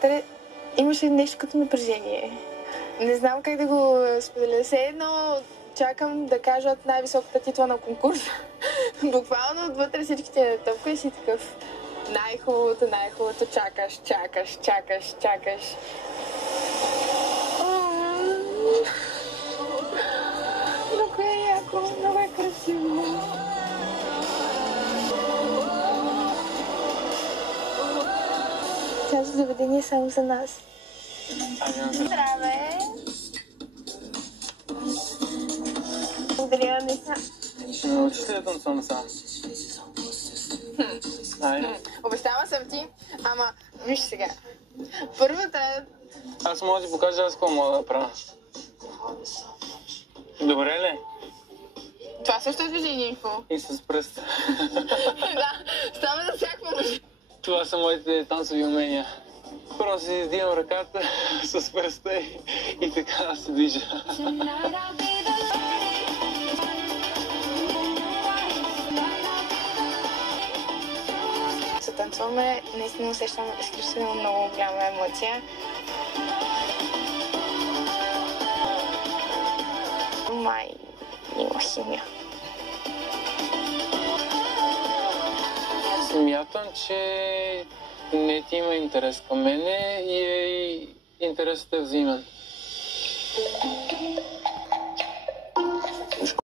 вътре имаше нещо като напрежение. Не знам как да го споделя. Все едно чакам да кажат най-високата титла на конкурса. Буквално отвътре всичките топка и си такъв най-хубавото, най-хубавото. Чакаш. Много е яко, много е красиво. Цялото заведение е само за нас. Здраве! Благодаря, наистина. Ще ме научиш ли да танцувам сега? Обещава съм ти, ама виж сега. Първата... Аз мога да ти покажа аз какво мога да правя. Добре ли? Това също е движение инфо. И с пръст. Да, става за всяка мъж. Това са моите танцови умения. Просто си издигам ръката с пръста и така се движа. Се танцуваме, наистина усещам изключително много голяма емоция. Май, има химия. Смятам, че не ти има интерес към мене и интересът е взаимен.